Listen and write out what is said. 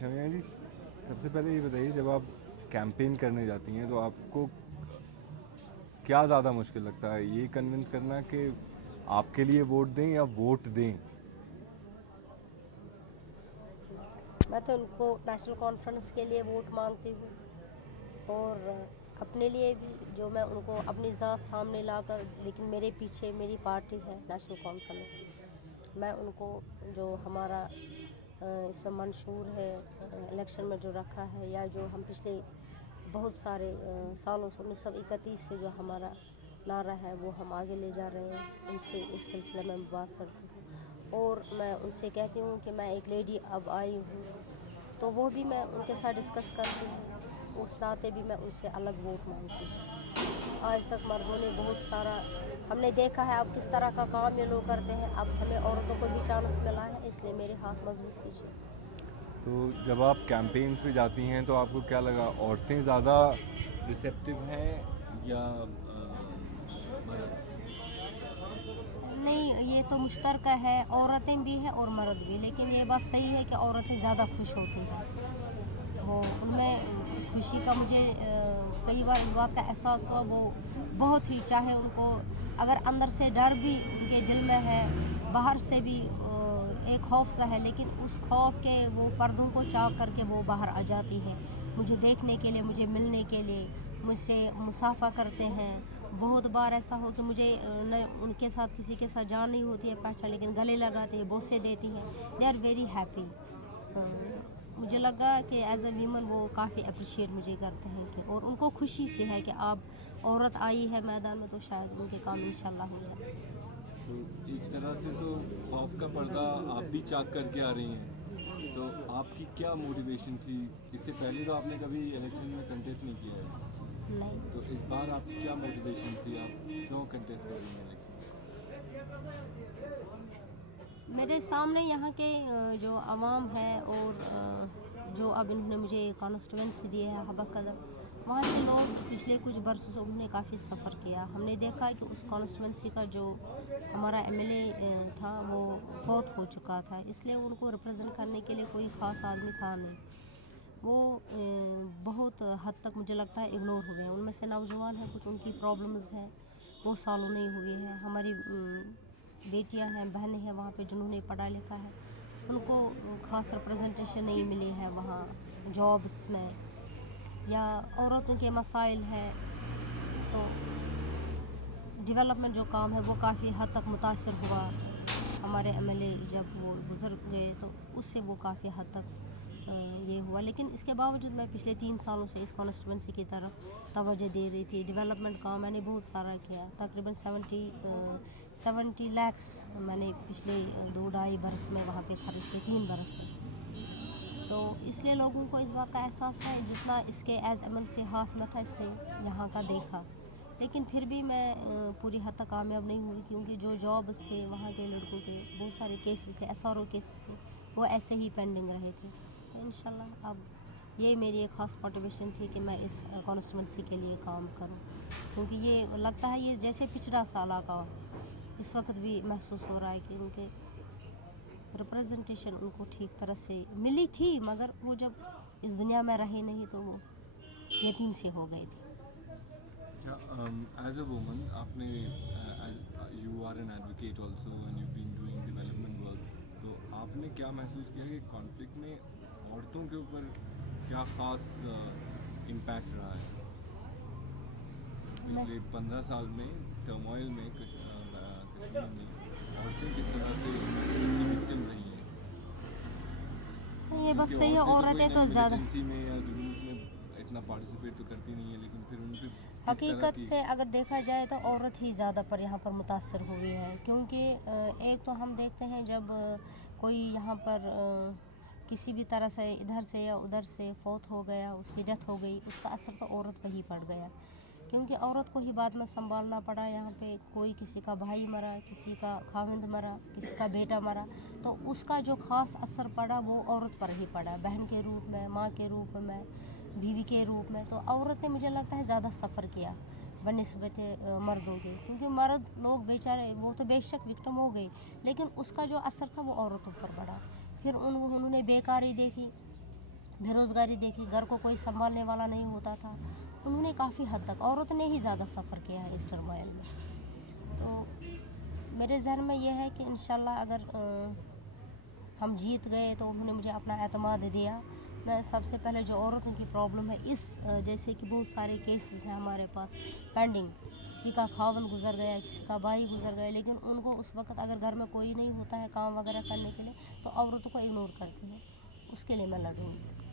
शमिया जी, सबसे पहले ये बताइए, जब आप कैंपेन करने जाती हैं तो आपको क्या ज़्यादा मुश्किल लगता है, ये कन्विंस करना कि आपके लिए वोट दें या वोट दें? मैं तो उनको नेशनल कॉन्फ्रेंस के लिए वोट मांगती हूँ, और अपने लिए भी, जो मैं उनको अपनी ज़ात सामने लाकर, लेकिन मेरे पीछे मेरी पार्टी है नेशनल कॉन्फ्रेंस। मैं उनको, जो हमारा इसमें मंशूर है इलेक्शन में जो रखा है, या जो हम पिछले बहुत सारे सालों से 1931 से जो हमारा नारा है वो हम आगे ले जा रहे हैं, उनसे इस सिलसिले में बात करती हूँ। और मैं उनसे कहती हूँ कि मैं एक लेडी अब आई हूँ, तो वो भी मैं उनके साथ डिस्कस करती हूँ, उस नाते भी मैं उनसे अलग वोट मांगती हूँ। आज तक मर्दों ने बहुत सारा, हमने देखा है अब किस तरह का काम ये लोग करते हैं, अब हमें औरतों को भी चांस मिला है, इसलिए मेरे हाथ मजबूत कीजिए। तो जब आप कैंपेन्स पे जाती हैं तो आपको क्या लगा, औरतें ज़्यादा रिसेप्टिव हैं या मर्द? नहीं, ये तो मुश्तरका है, औरतें भी हैं और मर्द भी, लेकिन ये बात सही है कि औरतें ज़्यादा खुश होती हैं। वो उनमें खुशी का मुझे कई बार इस बात का एहसास हुआ, वो बहुत ही, चाहे उनको अगर अंदर से डर भी उनके दिल में है, बाहर से भी एक खौफ सा है, लेकिन उस खौफ के वो पर्दों को चाक करके वो बाहर आ जाती है, मुझे देखने के लिए, मुझे मिलने के लिए, मुझसे मुसाफा करते हैं। बहुत बार ऐसा हो कि मुझे न उनके साथ किसी के साथ जान नहीं होती है पहचान, लेकिन गले लगाते हैं, बोसे देती हैं, दे आर वेरी हैप्पी। मुझे लगा कि एज ए वीमन वो काफ़ी अप्रिशिएट मुझे करते हैं, कि और उनको खुशी से है कि आप औरत आई है मैदान में, तो शायद उनके काम इंशाल्लाह हो जाए। तो एक तरह से तो खौफ का पर्दा आप भी चाक करके आ रही हैं, तो आपकी क्या मोटिवेशन थी? इससे पहले तो आपने कभी इलेक्शन में कंटेस्ट नहीं किया है, नहीं, तो इस बार आपकी क्या मोटिवेशन थी, आप क्यों कंटेस्ट कर रही हैं इलेक्शन? मेरे सामने यहाँ के जो आवाम है, और जो अब इन्होंने मुझे कॉन्स्टिट्यूंसी दी है हबक कदम, वहाँ के लोग पिछले कुछ बरसों से उन्होंने काफ़ी सफ़र किया। हमने देखा कि उस कॉन्स्टिट्यूंसी का जो हमारा एमएलए था वो फौत हो चुका था, इसलिए उनको रिप्रेजेंट करने के लिए कोई ख़ास आदमी था नहीं। वो बहुत हद तक मुझे लगता है इग्नोर हुए हैं। उनमें से नौजवान हैं, कुछ उनकी प्रॉब्लम्स हैं, वो सालों नहीं हुई है। हमारी बेटियां हैं, बहनें हैं वहाँ पे जिन्होंने पढ़ा लिखा है, उनको ख़ास रिप्रेजेंटेशन नहीं मिली है वहाँ जॉब्स में, या औरतों के मसाइल हैं। तो डेवलपमेंट जो काम है वो काफ़ी हद तक मुतासर हुआ। हमारे एमएलए जब वो गुज़र गए तो उससे वो काफ़ी हद तक ये हुआ, लेकिन इसके बावजूद मैं पिछले 3 सालों से इस कॉन्स्टिट्यूंसी की तरफ तवज्जो दे रही थी। डेवलपमेंट काम मैंने बहुत सारा किया, तकरीबन 70 लैक्स मैंने पिछले 2-2.5 बरस में वहाँ पे खर्च किए, 3 बरस में। तो इसलिए लोगों को इस बात का एहसास है, जितना इसके एज अमल से हाथ में था इसने यहाँ का देखा। लेकिन फिर भी मैं पूरी हद तक कामयाब नहीं हुई, क्योंकि जो जॉब्स थे वहाँ के लड़कों के, बहुत सारे केसेस थे, एसआरओ केसेस थे, वो ऐसे ही पेंडिंग रहे थे। तो इंशाल्लाह अब ये मेरी एक ख़ास मोटिवेशन थी कि मैं इस कॉन्स्टिट्यूंसी के लिए काम करूं, क्योंकि ये लगता है ये जैसे पिछड़ा साल का इस वक्त भी महसूस हो रहा है कि उनके रिप्रेजेंटेशन उनको ठीक तरह से मिली थी, मगर वो जब इस दुनिया में रहे नहीं तो वो यतीम से हो गए थे। अच्छा, एज अ वुमन आपने, you are an advocate also and you been doing development work, तो आपने क्या महसूस किया कि कॉन्फ्लिक्ट में औरतों के ऊपर क्या ख़ास इम्पैक्ट रहा है पिछले 15 साल में टर्मोइल में कश्मीर में? औरतें किस तरह से इसकी विक्टिम रही हैं? ये बात क्योंकि सही है, औरतें तो ज़्यादा, मिलिटेंसी में या जुलूस में इतना पार्टिसिपेट तो करती नहीं है, लेकिन फिर उन पे किस तरह हकीकत की? से अगर देखा जाए तो औरत ही ज़्यादा पर यहाँ पर मुतासर हुई है, क्योंकि एक तो हम देखते हैं जब कोई यहाँ पर किसी भी तरह से इधर से या उधर से फौत हो गया, उसकी डेथ हो गई, उसका असर तो औरत पर ही पड़ गया, क्योंकि औरत को ही बाद में संभालना पड़ा। यहाँ पे कोई किसी का भाई मरा, किसी का खाविंद मरा, किसी का बेटा मरा, तो उसका जो ख़ास असर पड़ा वो औरत पर ही पड़ा, बहन के रूप में, माँ के रूप में, बीवी के रूप में। तो औरत ने मुझे लगता है ज़्यादा सफ़र किया बनिस्बत मर्दों के, क्योंकि मर्द लोग बेचारे वो तो बेशक विक्टिम हो गए, लेकिन उसका जो असर था वो औरतों पर पड़ा। फिर उन्होंने बेकारी देखी, بے روزگاری دیکھی, گھر کو کوئی سنبھالنے والا نہیں ہوتا تھا. انہوں نے کافی حد تک, عورت نے ہی زیادہ سفر کیا ہے اس ٹرمائل میں. تو میرے ذہن میں یہ ہے کہ انشاءاللہ اگر ہم جیت گئے تو انہوں نے مجھے اپنا اعتماد دیا. میں سب سے پہلے جو عورتوں کی پرابلم ہے, اس جیسے کہ بہت سارے کیسز ہیں ہمارے پاس پینڈنگ, کسی کا خاوند گزر گیا, کسی کا بھائی گزر گیا, لیکن ان کو اس وقت اگر گھر میں کوئی نہیں ہوتا ہے کام وغیرہ کرنے کے لیے تو عورتوں کو اگنور کرتی ہے. اس کے لیے میں لڑوں گی.